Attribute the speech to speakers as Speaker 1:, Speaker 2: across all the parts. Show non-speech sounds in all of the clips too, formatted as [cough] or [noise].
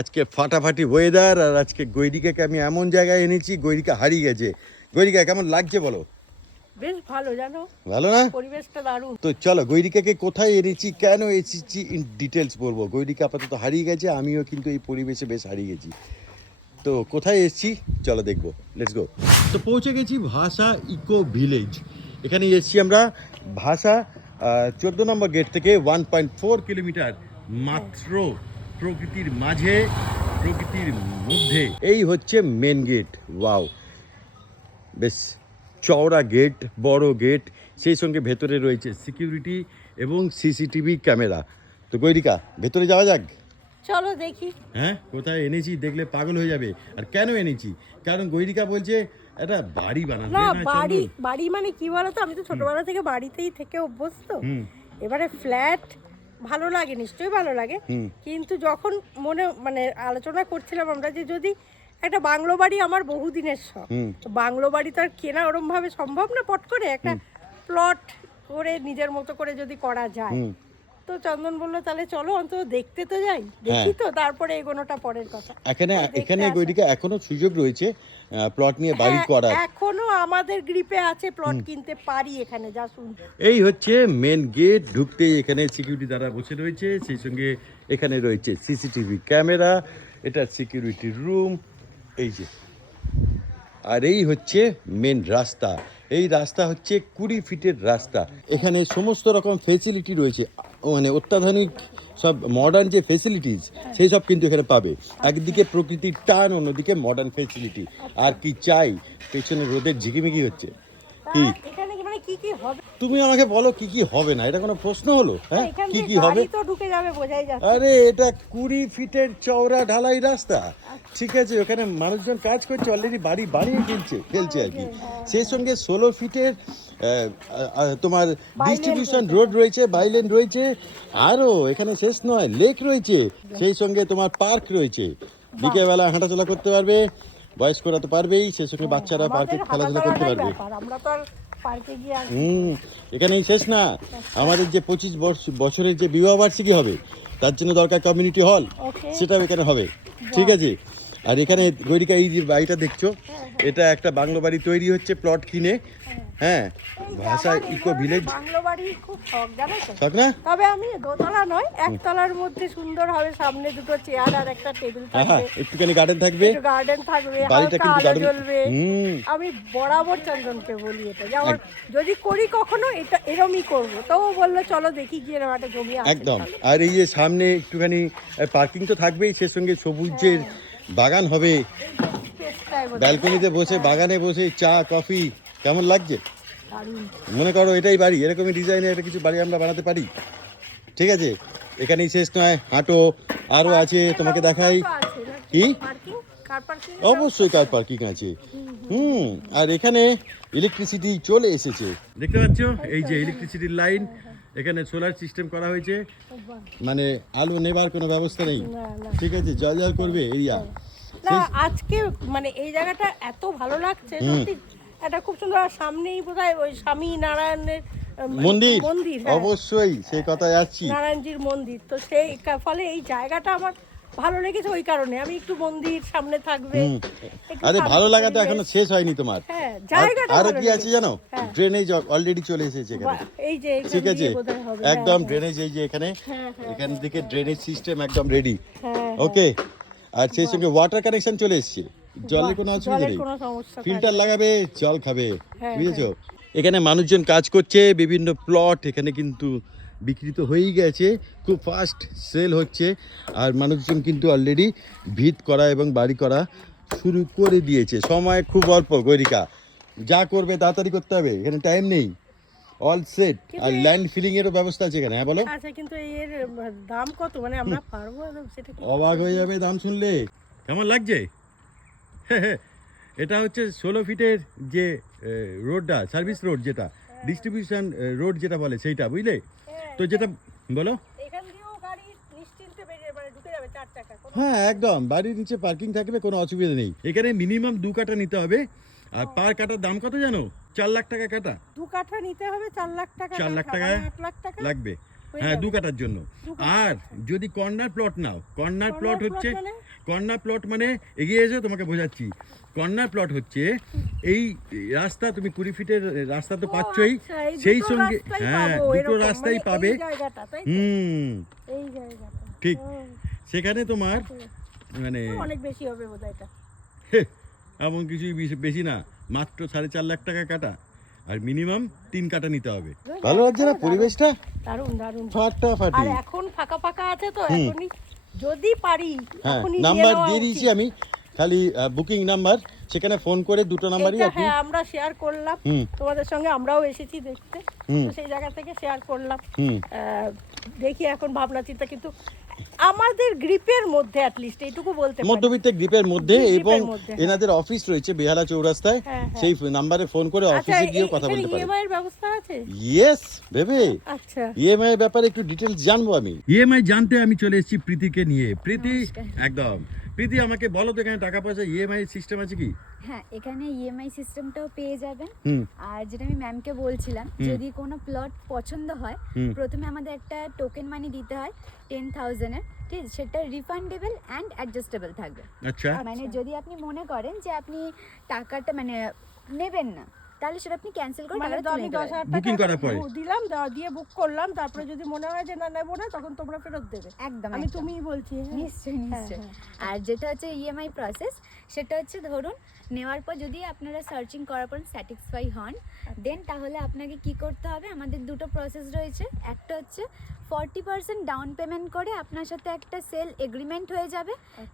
Speaker 1: আজকে ফাটাফাটি ওয়েদার আর আজকে গৈরিকাকে আমি এমন জায়গায় এনেছি গৈরিকা হারিয়ে গেছে। গৈরিকা কেমন লাগছে বলো?
Speaker 2: বেশ ভালো জানো?
Speaker 1: ভালো না?
Speaker 2: পরিবেশটা দারুণ।
Speaker 1: তো চলো গৈরিকাকে কোথায় এনেছি কেন এসেছি ইন ডিটেলস বলব। গৈরিকা আপাতত হারিয়ে গেছে আমিও কিন্তু এই পরিবেশে বেশ হারিয়ে গেছি। তো কোথায় এসেছি? চলো দেখব। লেটস গো তো পৌঁছে গেছি ভাষা ইকো ভিলেজ এখানে এসেছি আমরা। ভাষা চোদ্দ নম্বর গেট থেকে ওয়ান পয়েন্ট ফোর কিলোমিটার মাত্র। প্রকৃতির মাঝে প্রকৃতির মধ্যে। এই হচ্ছে মেন গেট ওয়াও বেশ চওড়া গেট বড় গেট সেই সঙ্গে ভেতরে রয়েছে সিকিউরিটি এবং সিসিটিভি ক্যামেরা তো গৈরিকা ভেতরে যাওয়া যাক?
Speaker 2: চলো দেখি।
Speaker 1: হ্যাঁ কোথায় এনেছি দেখলে পাগল হয়ে যাবে। আর কেন এনেছি? কারণ গৈরিকা বলছে একটা বাড়ি বানাবে
Speaker 2: না
Speaker 1: না,
Speaker 2: বাড়ি বাড়ি মানে কি বলতো? আমি তো ছোটবেলা থেকে বাড়িতেই থেকে অভ্যস্ত। এবারে ফ্ল্যাট ভালো লাগে নিশ্চয়ই ভালো লাগে। কিন্তু যখন মনে মানে আলোচনা করছিলাম আমরা যে যদি একটা বাংলো বাড়ি আমার বহুদিনের শখ তো বাংলো বাড়ি তো আর কেনা ওরম ভাবে সম্ভব না পট করে একটা প্লট করে নিজের মতো করে যদি করা যায়। তো চন্দন বলল তাহলে চলো অন্তত দেখতে তো যাই দেখি তো তারপরে এগোনোটা পরের কথা।
Speaker 1: এখানে এখানে। গৈরিকা এখনও সুযোগ রয়েছে প্লট নিয়ে বাড়ি
Speaker 2: হ্যাঁ,
Speaker 1: করার।
Speaker 2: এখনও আমাদের গ্রিপে আছে প্লট কিনতে পারি এখানে যা শুনছি।
Speaker 1: এই হচ্ছে মেন গেট ঢুকতেই এখানে সিকিউরিটি দ্বারা বসে রয়েছে সেই সঙ্গে এখানে রয়েছে সিসিটিভি ক্যামেরা এটা সিকিউরিটি রুম এই যে। আর এই হচ্ছে মেন রাস্তা এই রাস্তা হচ্ছে কুড়ি ফিটের রাস্তা। এখানে সমস্ত রকম ফেসিলিটি রয়েছে। মানে অত্যাধুনিক সব মডার্ন যে ফেসিলিটিস সেই সব কিন্তু এখানে পাবে। একদিকে প্রকৃতির টান অন্যদিকে মডার্ন ফেসিলিটি আর কি চাই? পেছনে রোদের ঝিকিমিকি হচ্ছে। কি?
Speaker 2: কি মানে কি কি হবে?
Speaker 1: তুমি আমাকে বলো কি কি হবে না এটা কোনো প্রশ্ন হলো? হ্যাঁ? কি কি হবে?
Speaker 2: তো ঢুকে যাবে বোঝাই যাচ্ছে।
Speaker 1: আরে এটা কুড়ি ফিটের চওড়া ঢালাই রাস্তা। ঠিক আছে ওখানে মানুষজন কাজ করছে অলরেডি বাড়ি বানিয়ে ফেলছে ফেলছে আর কি। সেই সঙ্গে ষোলো ফিটের তোমার ডিস্ট্রিবিউশন রোড রয়েছে বাইলেন রয়েছে আরও এখানে শেষ নয় লেক রয়েছে সেই সঙ্গে তোমার পার্ক রয়েছে। বিকেলবেলা হাঁটাচলা করতে পারবে বয়স্করা তো পারবেই সেই সঙ্গে বাচ্চারা পার্কে খেলাধুলা করতে পারবে। হুম এখানেই শেষ না। আমাদের যে পঁচিশ বছরের যে বিবাহ বার্ষিকী হবে তার জন্য দরকার কমিউনিটি হল সেটাও এখানে হবে। ঠিক আছে? আর এখানে গৈরিকা এই যে বাড়িটা দেখছ এটা একটা বাংলো বাড়ি তৈরি হচ্ছে প্লট কিনে। হ্যাঁ ভাষা ইকো ভিলেজ
Speaker 2: বাংলো বাড়ি খুব শখ জানো তো?
Speaker 1: শখ না?
Speaker 2: তবে আমি দোতলা নয় একতলার মধ্যে সুন্দর হবে সামনে দুটো চেয়ার আর একটা টেবিল
Speaker 1: হ্যাঁ হ্যাঁ
Speaker 2: থাকবে।
Speaker 1: একটুখানি গার্ডেন থাকবে?
Speaker 2: একটু গার্ডেন থাকবে
Speaker 1: বাড়িটা কিন্তু
Speaker 2: জ্বলবে।
Speaker 1: হুম।
Speaker 2: আমি বরাবর চন্দনকে বলি এটা যে আমার যদি করি কখনো এটা এরমই করব। তো ও বলল চলো দেখি গিয়ে এরম একটা জমি
Speaker 1: একদম। আর এই যে সামনে একটুখানি পার্কিং তো থাকবেই সে সঙ্গে সবুজের বাগান হবে। ব্যালকনিতে বসে বাগানে বসে চা কফি কেমন লাগছে? মনে করো এটাই বাড়ি এরকমই ডিজাইনের একটা কিছু বাড়ি আমরা বানাতে পারি। ঠিক আছে? এখানেই শেষ নয় হাঁটো। আরও আছে তোমাকে দেখাই। কি?
Speaker 2: পার্কিং কার পার্কিং
Speaker 1: অবশ্যই কার পার্কিং আছে। হুম আর এখানে ইলেকট্রিসিটি চলে এসেছে। দেখতে পাচ্ছ? এই যে ইলেকট্রিসিটির লাইন এখানে সোলার সিস্টেম করা হয়েছে। মানে আলো নেবার কোনো ব্যবস্থা নেই। ঠিক আছে জল জল করবে এরিয়া।
Speaker 2: না আজকে মানে এই জায়গাটা এত ভালো লাগছে এটা খুব সুন্দর আর সামনেই বোধহয় ওই স্বামী নারায়ণের
Speaker 1: মন্দির।
Speaker 2: মন্দির হ্যাঁ,
Speaker 1: অবশ্যই সেই কথা যাচ্ছি
Speaker 2: নারায়ণজির মন্দির। তো সেই ফলে এই জায়গাটা আমার ভালো লেগেছে ওই কারণে। আমি একটু মন্দির সামনে থাকবে।
Speaker 1: আরে ভালো লাগা তো এখনও শেষ হয়নি তোমার।
Speaker 2: হ্যাঁ
Speaker 1: আর-
Speaker 2: জায়গাটা আরও
Speaker 1: কি আছে জানো?
Speaker 2: হ্যাঁ।
Speaker 1: ড্রেনেজ অলরেডি চলে এসেছে এখানে।
Speaker 2: এই যে
Speaker 1: ঠিক আছে?
Speaker 2: হবে,
Speaker 1: একদম
Speaker 2: হ্যাঁ,
Speaker 1: ড্রেনেজ এই যে এখানে।
Speaker 2: হ্যাঁ, হ্যাঁ,
Speaker 1: এখান থেকে ড্রেনেজ সিস্টেম একদম রেডি
Speaker 2: হ্যাঁ
Speaker 1: ওকে আর সেই সঙ্গে ওয়াটার কানেকশন চলে এসেছে। জলের কোনো অসুবিধা নেই। ফিল্টার লাগাবে জল খাবে।
Speaker 2: হ্যাঁ,
Speaker 1: বুঝেছ? এখানে মানুষজন কাজ করছে বিভিন্ন প্লট এখানে কিন্তু বিকৃত হয়েই গেছে খুব ফাস্ট সেল হচ্ছে। আর মানুষজন কিন্তু অলরেডি ভিত করা এবং বাড়ি করা শুরু করে দিয়েছে। সময় খুব অল্প গৈরিকা। যা করবে তাড়াতাড়ি করতে হবে এখানে টাইম নেই। অল সেট আর ল্যান্ড ফিলিং এরও ব্যবস্থা আছে এখানে হ্যাঁ বলো।
Speaker 2: আচ্ছা কিন্তু এর দাম কত? মানে আমরা পারব সেটা কি?
Speaker 1: অবাক হয়ে যাবে দাম শুনলে। কেমন লাগছে? এটা হচ্ছে ষোলো ফিটের যে রোডটা সার্ভিস রোড যেটা ডিস্ট্রিবিউশন রোড যেটা বলে সেইটা বুঝলে? তো যেটা বলো।
Speaker 2: মানে
Speaker 1: হ্যাঁ একদম। বাড়ির নিচে পার্কিং থাকবে কোনো অসুবিধা নেই। এখানে মিনিমাম দু কাটা নিতে হবে। আর পার কাটার দাম কত জানো? চার লাখ টাকা কাটা
Speaker 2: দু কাঠা নিতে হবে চার লাখ টাকা
Speaker 1: চার লাখ
Speaker 2: মানে লাখ টাকা?
Speaker 1: লাগবে।
Speaker 2: হ্যাঁ
Speaker 1: দু কাটার জন্য। আর যদি কর্নার প্লট নাও কর্নার প্লট হচ্ছে
Speaker 2: মানে?
Speaker 1: কর্নার প্লট মানে এগিয়ে এসে তোমাকে বোঝাচ্ছি। কর্নার প্লট হচ্ছে এই রাস্তা তুমি কুড়ি ফিটের রাস্তা তো পাচ্ছই
Speaker 2: আচ্ছা,
Speaker 1: সেই সঙ্গে হ্যাঁ দুটো রাস্তাই
Speaker 2: মানে
Speaker 1: পাবে
Speaker 2: এই জায়গাটা তাই তো?
Speaker 1: হুম। ঠিক। সেখানে তোমার মানে
Speaker 2: অনেক বেশি হবে বোধহয় এটা।
Speaker 1: এমন কিছুই বেশি- বেশি না মাত্র সাড়ে চার লাখ টাকা কাটা। আর মিনিমাম তিন কাটা নিতে হবে। ভালো লাগছে না পরিবেশটা?
Speaker 2: দারুণ দারুণ। আর এখন ফাঁকা ফাঁকা আছে তো এখনই যদি পারি
Speaker 1: হ্যাঁ নাম্বার দিয়ে দিয়েছি আমি খালি বুকিং নাম্বার সেখানে ফোন করে দুটো নাম্বারই আপনি
Speaker 2: হ্যাঁ আমরা শেয়ার করলাম। তোমাদের সঙ্গে আমরাও এসেছি দেখতে। তো সেই জায়গা থেকে শেয়ার করলাম। আহ, দেখি এখন ভাবনা চিন্তা কিন্তু আমাদের গ্রিপের মধ্যে অ্যাটলিস্ট এইটুকু বলতে পারি।
Speaker 1: মধ্যবিত্ত গ্রিপের মধ্যে এবং
Speaker 2: হ্যাঁ।
Speaker 1: এনাদের অফিস রয়েছে বেহালা চৌরাস্তায়।
Speaker 2: হ্যাঁ, হ্যাঁ।
Speaker 1: সেই নাম্বারে ফোন করে
Speaker 2: আচ্ছা
Speaker 1: অফিসে গিয়েও কথা বলতে পারেন
Speaker 2: ইএমআই এর ব্যবস্থা আছে?
Speaker 1: ইয়েস ভেবে
Speaker 2: আচ্ছা।
Speaker 1: ইএমআই এর ব্যাপারে একটু ডিটেলস জানব আমি। ইএমআই জানতে আমি চলে এসেছি প্রীতিকে নিয়ে। প্রীতি একদম। প্রীতি আমাকে বলো তো এখানে টাকা পয়সা ইএমআই সিস্টেম আছে কি?
Speaker 3: হ্যাঁ এখানে ইএমআই সিস্টেমটাও পেয়ে যাবেন। আর যেটা আমি ম্যামকে বলছিলাম যদি কোনো প্লট পছন্দ হয় প্রথমে আমাদের একটা টোকেন মানি দিতে হয় টেন থাউজেন্ডের ঠিক সেটা রিফান্ডেবল অ্যান্ড অ্যাডজাস্টেবল থাকবে।
Speaker 1: আচ্ছা।
Speaker 3: মানে যদি আপনি মনে করেন যে আপনি টাকাটা মানে নেবেন না তাহলে সেটা আপনি ক্যান্সেল করে
Speaker 2: মানে
Speaker 3: টাকাটা তুলে
Speaker 2: আমি
Speaker 3: নিতে পারেন।
Speaker 2: হাজার
Speaker 1: করার পরে?
Speaker 2: দিলাম দিয়ে বুক করলাম তারপরে যদি মনে হয় যে না নেব না তখন তোমরা ফেরত দেবে
Speaker 3: একদম
Speaker 2: আমি তুমিই বলছি হ্যাঁ।
Speaker 3: নিশ্চয়ই নিশ্চয়ই
Speaker 2: হ্যাঁ,
Speaker 3: আর যেটা হচ্ছে ইএমআই প্রসেস সেটা হচ্ছে ধরুন নেওয়ার পর যদি আপনারা সার্চিং করার পর স্যাটিসফাই হন দেন তাহলে আপনাকে কি করতে হবে? আমাদের দুটো প্রসেস রয়েছে। একটা হচ্ছে ফর্টি পার্সেন্ট ডাউন পেমেন্ট করে আপনার সাথে একটা সেল এগ্রিমেন্ট হয়ে যাবে।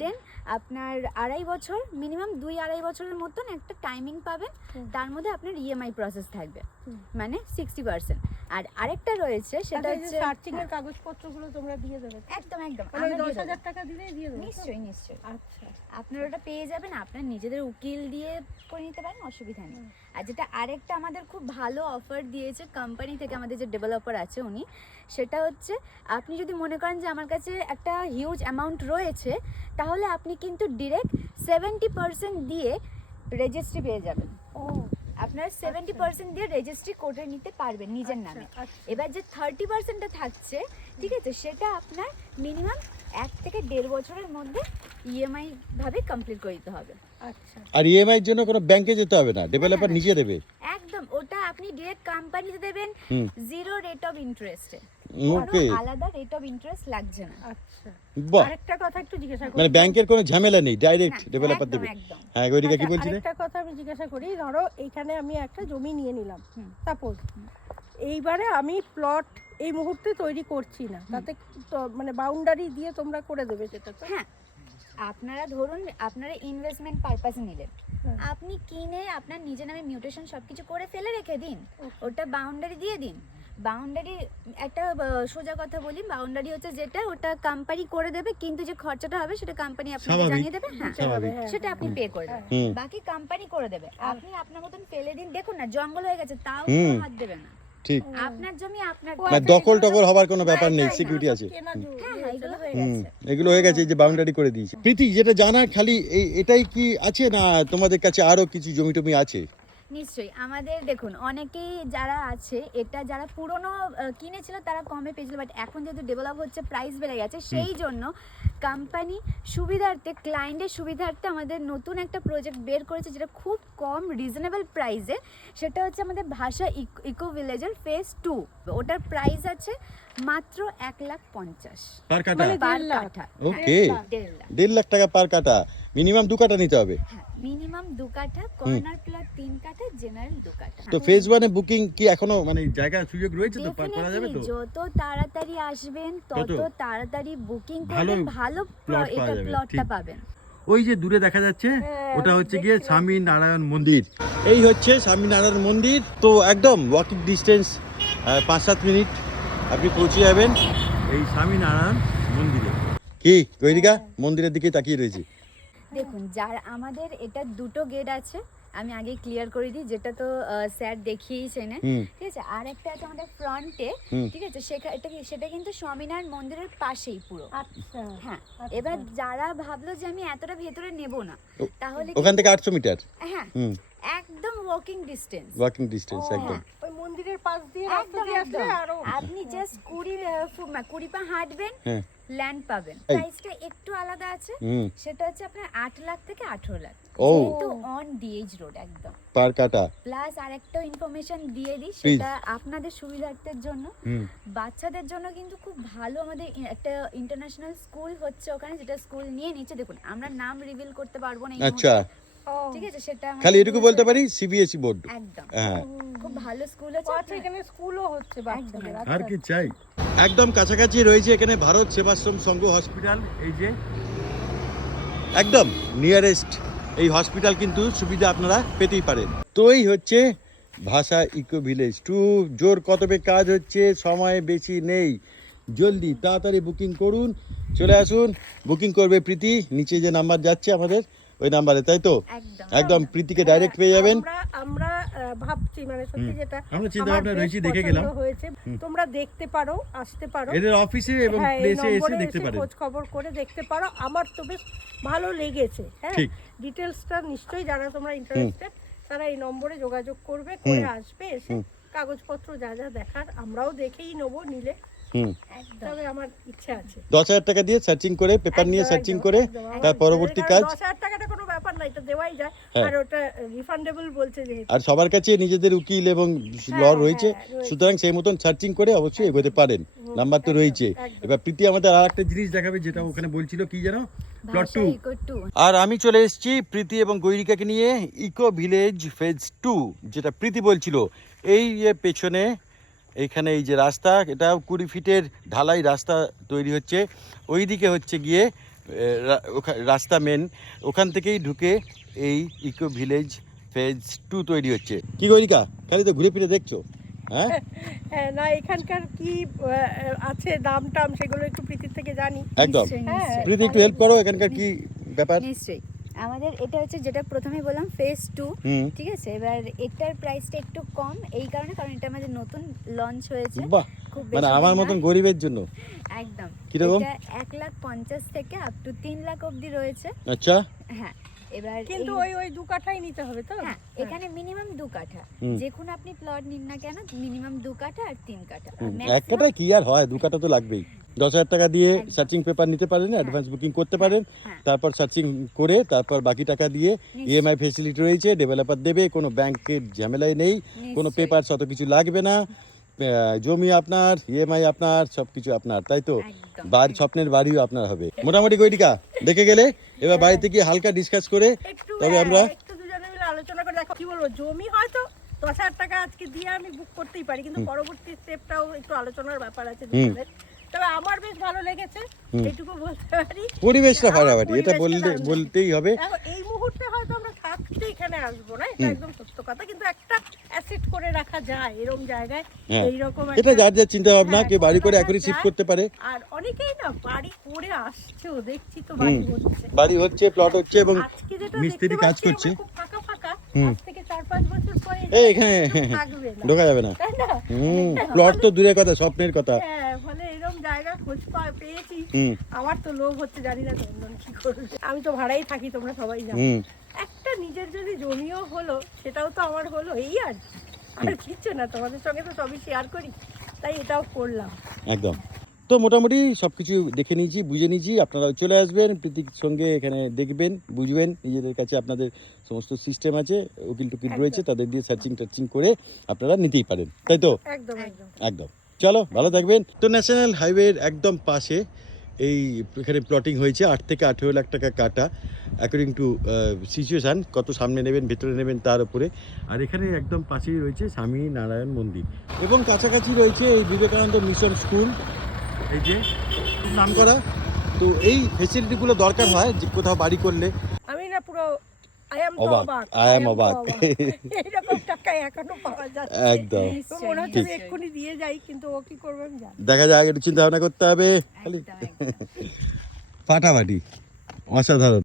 Speaker 3: দেন আপনার আড়াই বছর মিনিমাম দুই আড়াই বছরের মতন একটা টাইমিং পাবেন। তার মধ্যে আপনার ইএমআই প্রসেস থাকবে। মানে সিক্সটি পার্সেন্ট আর আরেকটা রয়েছে সেটা
Speaker 2: আচ্ছা,
Speaker 3: হচ্ছে
Speaker 2: সার্চিং এর কাগজপত্রগুলো তোমরা দিয়ে দেবে।
Speaker 3: একদম একদম। আমরা
Speaker 2: দশ
Speaker 3: দিয়ে দেবো।
Speaker 2: হাজার টাকা দিলেই দিয়ে দেবে?
Speaker 3: নিশ্চয়ই নিশ্চয়ই।
Speaker 2: আচ্ছা।
Speaker 3: আপনারা ওটা পেয়ে যাবেন আপনার নিজেদের উকিল দিয়ে করে নিতে পারেন অসুবিধা নেই। আর যেটা আরেকটা আমাদের খুব ভালো অফার দিয়েছে কোম্পানি থেকে আমাদের যে ডেভেলপার আছে উনি সেটা হচ্ছে আপনি যদি মনে করেন যে আমার কাছে একটা হিউজ অ্যামাউন্ট রয়েছে তাহলে আপনি কিন্তু ডিরেক্ট সেভেন্টি পার্সেন্ট দিয়ে রেজিস্ট্রি পেয়ে যাবেন।
Speaker 2: ও
Speaker 3: আপনারা সেভেন্টি পার্সেন্ট দিয়ে রেজিস্ট্রি করে নিতে পারবেন নিজের
Speaker 2: আচ্ছা,
Speaker 3: নামে।
Speaker 2: আচ্ছা।
Speaker 3: এবার যে থার্টি পার্সেন্টটা থাকছে ঠিক আছে সেটা আপনার মিনিমাম এক থেকে দেড় বছরের মধ্যে ইএমআই ভাবে কমপ্লিট করে দিতে হবে।
Speaker 2: আচ্ছা
Speaker 1: আর ইএমআই এর জন্য কোনো ব্যাংকে যেতে হবে না ডেভেলপার। নিজে দেবে।
Speaker 3: একদম ওটা আপনি ডিরেক্ট কোম্পানিতে দেবেন জিরো রেট অফ ইন্টারেস্টে
Speaker 1: ওকে
Speaker 3: আলাদা রেট অফ ইন্টারেস্ট লাগছে না।
Speaker 2: আচ্ছা।
Speaker 1: বাহ।
Speaker 2: আরেকটা কথা একটু জিজ্ঞাসা করি।
Speaker 1: মানে ব্যাংকের কোনো ঝামেলা নেই ডাইরেক্ট ডেভেলপার দেবে।
Speaker 3: একদম।
Speaker 1: হ্যাঁ গৈরিকা কি
Speaker 2: আচ্ছা,
Speaker 1: বলছিলে?
Speaker 2: আরেকটা কথা আমি জিজ্ঞাসা করি ধরো এখানে আমি একটা জমি নিয়ে নিলাম। সাপোজ এইবারে আমি প্লট এই মুহূর্তে তৈরি করছি না তাতে তো মানে বাউন্ডারি দিয়ে তোমরা করে দেবে সেটা তো?
Speaker 3: হ্যাঁ আপনারা ধরুন আপনারা ইনভেস্টমেন্ট পারপাসে নিলেন।
Speaker 2: হ্যাঁ।
Speaker 3: আপনি কিনে আপনার নিজের নামে মিউটেশন সবকিছু করে ফেলে রেখে দিন। ওটা বাউন্ডারি দিয়ে দিন। বাউন্ডারি একটা সোজা কথা বলি বাউন্ডারি হচ্ছে যেটা ওটা কোম্পানি করে দেবে কিন্তু যে খরচাটা হবে সেটা কোম্পানি আপনাকে জানিয়ে দেবে হ্যাঁ
Speaker 2: হ্যাঁ,
Speaker 3: সেটা আপনি পে করে দেবেন। বাকি কোম্পানি করে দেবে। আপনি আপনার মতন ফেলে দিন। দেখুন না জঙ্গল হয়ে গেছে তাও হাত দেবে না।
Speaker 1: ঠিক।
Speaker 3: আপনার জমি আপনার
Speaker 2: আচ্ছা,
Speaker 1: দখল টকল হবার কোনো ব্যাপার নেই সিকিউরিটি আছে।
Speaker 2: জমি
Speaker 3: হ্যাঁ হ্যাঁ এগুলো হয়ে
Speaker 1: হুম
Speaker 3: গেছে।
Speaker 1: এগুলো হয়ে গেছে যে বাউন্ডারি করে দিয়েছে। প্রীতি যেটা জানার খালি এই এটাই কি আছে না তোমাদের কাছে আরও কিছু জমি টমি আছে?
Speaker 3: নিশ্চয়ই। আমাদের দেখুন অনেকেই যারা আছে এটা যারা পুরনো কিনেছিল তারা কমে পেয়েছিল বাট এখন যেহেতু ডেভেলপ হচ্ছে প্রাইস বেড়ে গেছে সেই জন্য কোম্পানি সুবিধার্থে ক্লায়েন্টের সুবিধার্থে আমাদের নতুন একটা প্রজেক্ট বের করেছে যেটা খুব কম রিজনেবল প্রাইসে সেটা হচ্ছে আমাদের ভাষা ইকো ভিলেজের ফেজ টু ওটার প্রাইস আছে মাত্র এক লাখ পঞ্চাশ।
Speaker 1: পার কাটা
Speaker 2: মানে দেড় লাখ।
Speaker 3: কাঠা।
Speaker 1: ওকে
Speaker 3: দেড় লাখ।
Speaker 1: দেড় লাখ টাকা পার কাটা মিনিমাম দু কাটা নিতে হবে।
Speaker 3: হ্যাঁ। মিনিমাম দু কাঠা কর্নার প্লট তিন কাঠা জেনারেল দু কাঠা।
Speaker 1: তো ফেজ ওয়ানে বুকিং কি এখনও মানে জায়গা সুযোগ রয়েছে তো করা যাবে তো?
Speaker 3: যত তাড়াতাড়ি আসবেন তত তাড়াতাড়ি বুকিং করবেন ভালো এটা প্লটটা পাবেন।
Speaker 1: ওই যে দূরে দেখা যাচ্ছে
Speaker 2: হ্যাঁ,
Speaker 1: ওটা হচ্ছে গিয়ে স্বামী নারায়ণ মন্দির। এই হচ্ছে স্বামী নারায়ণ মন্দির। তো একদম ওয়াকিং ডিস্টেন্স পাঁচ সাত মিনিট আপনি পৌঁছে যাবেন এই স্বামী নারায়ণ মন্দিরে। কি গৈরিকা? মন্দিরের দিকে তাকিয়ে রয়েছে।
Speaker 3: দেখুন যার আমাদের এটা দুটো গেট আছে আমি আগে ক্লিয়ার করে দিই যেটা তো স্যার দেখিয়েছেন ঠিক আছে? আর একটা আছে আমাদের ফ্রন্টে ঠিক আছে? সেটা এটা সেটা কিন্তু স্বামীনারায়ণ মন্দিরের পাশেই পুরো।
Speaker 2: আচ্ছা।
Speaker 3: হ্যাঁ
Speaker 2: আচ্ছা।
Speaker 3: এবার যারা ভাবলো যে আমি এতটা ভেতরে নেব না তাহলে
Speaker 1: ওখান থেকে আটশো মিটার?
Speaker 3: হ্যাঁ একদম ওয়াকিং ডিস্টেন্স
Speaker 1: ওয়াকিং ডিস্টেন্স একদম।
Speaker 2: ওই মন্দিরের পাশ দিয়ে রাস্তা
Speaker 3: একদম
Speaker 2: দিয়ে আসলে আরও
Speaker 3: আপনি জাস্ট কুড়ি আহ, ফু- মা- কুড়ি পা হাঁটবেন
Speaker 1: হ্যাঁ।
Speaker 3: ল্যান্ড পাবেন। প্রাইসটা একটু আলাদা আছে। সেটা হচ্ছে আপনার আট লাখ থেকে আঠেরো লাখ।
Speaker 1: ও।
Speaker 3: যেহেতু অন ডিএইচ রোড একদম।
Speaker 1: পার কাটা।
Speaker 3: প্লাস আরেকটা ইনফরমেশন দিয়ে দিই সেটা আপনাদের সুবিধার্থের জন্য। বাচ্চাদের জন্য কিন্তু খুব ভালো আমাদের একটা ইন্টারন্যাশনাল স্কুল হচ্ছে ওখানে যেটা স্কুল নিয়ে নিচ্ছে। দেখুন আমরা নাম রিভিল করতে পারব না এই
Speaker 1: আচ্ছা।
Speaker 3: ঠিক আছে সেটা
Speaker 1: খালি এটুকু বলতে পারি সিবিএসই বোর্ড
Speaker 3: একদম।
Speaker 1: হ্যাঁ।
Speaker 3: খুব ভালো স্কুল আছে
Speaker 2: আচ্ছা এখানে স্কুলও হচ্ছে বাচ্চাদের
Speaker 1: আর। কি চাই? একদম কাছাকাছি রয়েছে এখানে ভারত সেবাশ্রম সংঘ হসপিটাল এই যে। একদম নিয়ারেস্ট এই হসপিটাল কিন্তু সুবিধা আপনারা পেতেই পারেন। তো এই হচ্ছে ভাষা ইকো ভিলেজ টু জোর কতবে কাজ হচ্ছে সময় বেশি নেই। জলদি তাড়াতাড়ি বুকিং করুন। চলে আসুন বুকিং করবে প্রীতি নিচে যে নাম্বার যাচ্ছে আমাদের ওই নাম্বারে তাই তো?
Speaker 3: একদম।
Speaker 1: একদম প্রীতিকে ডাইরেক্ট পেয়ে যাবেন।
Speaker 2: আমরা ভাবছি মানে সত্যি যেটা
Speaker 1: আমরা চিন্তা ভাবনা রয়েছি, দেখে গেলাম।
Speaker 2: হয়েছে। তোমরা দেখতে পারো আসতে পারো।
Speaker 1: এদের অফিসে এবং
Speaker 2: হ্যাঁ,
Speaker 1: প্লেসে এসে দেখতে পারেন।
Speaker 2: খোঁজ খবর করে দেখতে পারো। আমার তো বেশ ভালো লেগেছে হ্যাঁ। ডিটেইলসটা নিশ্চয়ই যারা তোমরা ইন্টারেস্টেড তারা এই নম্বরে যোগাযোগ করবে করে আসবে এসে কাগজপত্র যা যা দেখার আমরাও দেখেই নেব নিলে
Speaker 1: হুম।
Speaker 3: একদম
Speaker 2: তবে আমার ইচ্ছা আছে।
Speaker 1: দশ হাজার টাকা দিয়ে সার্চিং করে পেপার নিয়ে সার্চিং করে তার পরবর্তী কাজ
Speaker 2: দশ হাজার টাকাটা কোনো ব্যাপার না এটা দেওয়াই যায়।
Speaker 1: হ্যাঁ।
Speaker 2: আর ওটা রিফান্ডেবল বলছে যেহেতু।
Speaker 1: আর সবার কাছে নিজেদের উকিল এবং ল
Speaker 2: হ্যাঁ,
Speaker 1: রয়েছে।
Speaker 2: হ্যাঁ,
Speaker 1: সুতরাং সেই মতন সার্চিং করে অবশ্যই এগোতে পারেন। নাম্বার তো রয়েছে। এবার প্রীতি আমাদের আর একটা জিনিস দেখাবে যেটা ওখানে বলছিল কি যেন? প্লট টু আর আমি চলে এসেছি প্রীতি এবং গৈরিকাকে নিয়ে ইকো ভিলেজ ফেজ টু যেটা প্রীতি বলছিল। এই পেছনে এইখানে এই যে রাস্তা এটা কুড়ি ফিটের ঢালাই রাস্তা তৈরি হচ্ছে। ওই দিকে হচ্ছে গিয়ে ওখা- রাস্তা মেন ওখান থেকেই ঢুকে এই ইকো ভিলেজ ফেজ টু তৈরি হচ্ছে। কি গৈরিকা খালি তো ঘুরে ফিরে দেখছ? হ্যাঁ? [laughs]
Speaker 2: হ্যাঁ না এখানকার কি আছে দাম টাম সেগুলো একটু প্রীতির থেকে জানি।
Speaker 1: একদম।
Speaker 2: হ্যাঁ।
Speaker 1: প্রীতি একটু হেল্প করো এখানকার কি ব্যাপার?
Speaker 3: নিশ্চয়ই। আমাদের এটা হচ্ছে যেটা প্রথমে বললাম ফেজ টু ঠিক আছে? এবার এটার প্রাইসটা একটু কম এই কারণে কারণ এটা আমাদের নতুন লঞ্চ হয়েছে। খুব
Speaker 1: মানে আমার মতন গরিবের জন্য।
Speaker 3: একদম।
Speaker 1: কীরকম?
Speaker 3: এটা এক লাখ পঞ্চাশ থেকে আপ টু তিন লাখ অবধি রয়েছে।
Speaker 1: আচ্ছা।
Speaker 3: হ্যাঁ। এবার
Speaker 2: কিন্তু ওই ওই দু কাঠাই নিতে হবে তো?
Speaker 3: হ্যাঁ এখানে মিনিমাম দু কাঠা।
Speaker 1: হুম।
Speaker 3: যে কোনো আপনি প্লট নিন না কেন মিনিমাম দু কাঠা আর তিন কাঠা।
Speaker 1: এক কাটায় কি আর হয়? দু কাটা তো লাগবেই। দশ হাজার টাকা দিয়ে সার্চিং পেপার নিতে পারেন অ্যাডভান্স বুকিং করতে পারেন
Speaker 3: হ্যাঁ।
Speaker 1: তারপর সার্চিং করে তারপর বাকি টাকা দিয়ে ইএমআই ফেসিলিটি রয়েছে ডেভেলপার দেবে কোনো ব্যাংকের ঝামেলাই নেই কোনো পেপার শত কিছু লাগবে না। জমি আপনার ইএমআই আপনার সব কিছু আপনার তাই তো? বাড়ি স্বপ্নের বাড়িও আপনার হবে। মোটামুটি গৈটিকা দেখে গেলে? এবার বাড়িতে গিয়ে হালকা ডিসকাস করে তবে
Speaker 2: হ্যাঁ,
Speaker 1: আমরা
Speaker 2: আলোচনা করে দেখো। কি বলব জমি হয়তো দশ হাজার টাকা আজকে দিয়ে আমি বুক করতেই পারি কিন্তু পরবর্তী স্টেপটাও একটু আলোচনার ব্যাপার আছে তবে আমার বেশ ভালো লেগেছে এইটুকু বলতে পারি।
Speaker 1: পরিবেশটা ফাটাফাটি এটা বললে বলতেই হবে।
Speaker 2: এই মুহূর্তে হয়তো থাকতে এখানে আসব না এটা একদম সত্য কথা কিন্তু একটা অ্যাসেট করে রাখা যায় এরকম জায়গায়
Speaker 1: হ্যাঁ।
Speaker 2: এইরকম
Speaker 1: এটা যার যার চিন্তা ভাবনা
Speaker 2: হ্যাঁ,
Speaker 1: কেউ বাড়ি করে এখনই শিফট করতে পারে।
Speaker 2: আর অনেকেই না বাড়ি করে আসছেও দেখছি তো বাড়ি হচ্ছে।
Speaker 1: বাড়ি হচ্ছে প্লট হচ্ছে এবং মিস্ত্রি কাজ করছে।
Speaker 2: ফাঁকা ফাঁকা আজ থেকে চার পাঁচ বছর পরে
Speaker 1: এই এখানে
Speaker 2: না।
Speaker 1: ঢোকা যাবে প্লট [laughs] তো দূরের কথা স্বপ্নের কথা।
Speaker 2: হ্যাঁ ফলে এরকম জায়গা খোঁজ পা- পেয়েছি। আমার তো লোভ হচ্ছে জানি না কি করবে। আমি তো ভাড়াই থাকি তোমরা সবাই জানো। একটা নিজের যদি জমিও হলো সেটাও তো আমার হলো এই আর। আর কিচ্ছু না তোমাদের সঙ্গে তো সবই শেয়ার করি। তাই এটাও করলাম।
Speaker 1: একদম। তো মোটামুটি সব কিছু দেখে নিয়েছি বুঝে নিয়েছি আপনারাও চলে আসবেন প্রীতির সঙ্গে এখানে দেখবেন বুঝবেন নিজেদের কাছে আপনাদের সমস্ত সিস্টেম আছে উকিল টুকিল রয়েছে তাদের দিয়ে সার্চিং টার্চিং করে আপনারা নিতেই পারেন তাই তো?
Speaker 2: একদম একদম।
Speaker 1: একদম। চলো ভালো থাকবেন। তো ন্যাশনাল হাইওয়ের একদম পাশে এই এখানে প্লটিং হয়েছে, আট থেকে আঠেরো লাখ টাকা কাটা। অ্যাকর্ডিং টু সিচুয়েশান কত সামনে নেবেন, ভেতরে নেবেন তার উপরে। আর এখানে একদম পাশেই রয়েছে স্বামী নারায়ণ মন্দির। এবং কাছাকাছি রয়েছে এই বিবেকানন্দ মিশন স্কুল। এই যে নাম করা। তো এই ফেসিলিটিগুলো দরকার হয়, যে কোথাও বাড়ি করলে।
Speaker 2: আই এম
Speaker 1: অবাক,
Speaker 2: অবাক
Speaker 1: I am অবাক। [laughs]
Speaker 2: এইরকম টাকা এখনও পাওয়া যাচ্ছে।
Speaker 1: একদম।
Speaker 2: মনে হচ্ছে এক্ষুনি দিয়ে যাই কিন্তু ও কি করবে আমি জানি
Speaker 1: দেখা যাক একটু চিন্তা ভাবনা করতে হবে। খালি ফাটাফাটি। অসাধারণ।